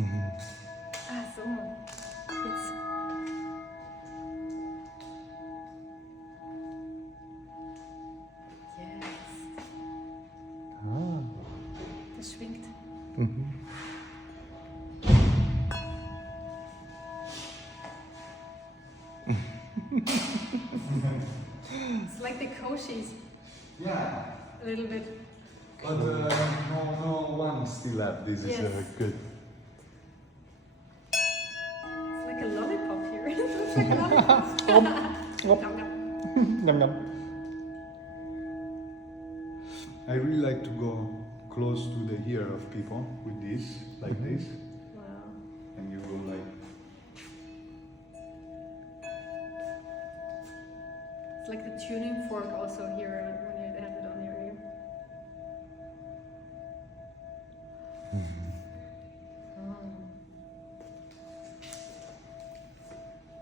Ah, so. Jetzt. Yes. Ah. Das schwingt. It's like the Koshis, Yeah, a little bit. but no one still have this. Yes. Is good. It's like a lollipop here. It looks like a lollipop. Nom, nom. Nom nom. I really like to go close to the ear of people with this, like this, Wow. and you go like. It's like the tuning fork also here when you have it on your ear.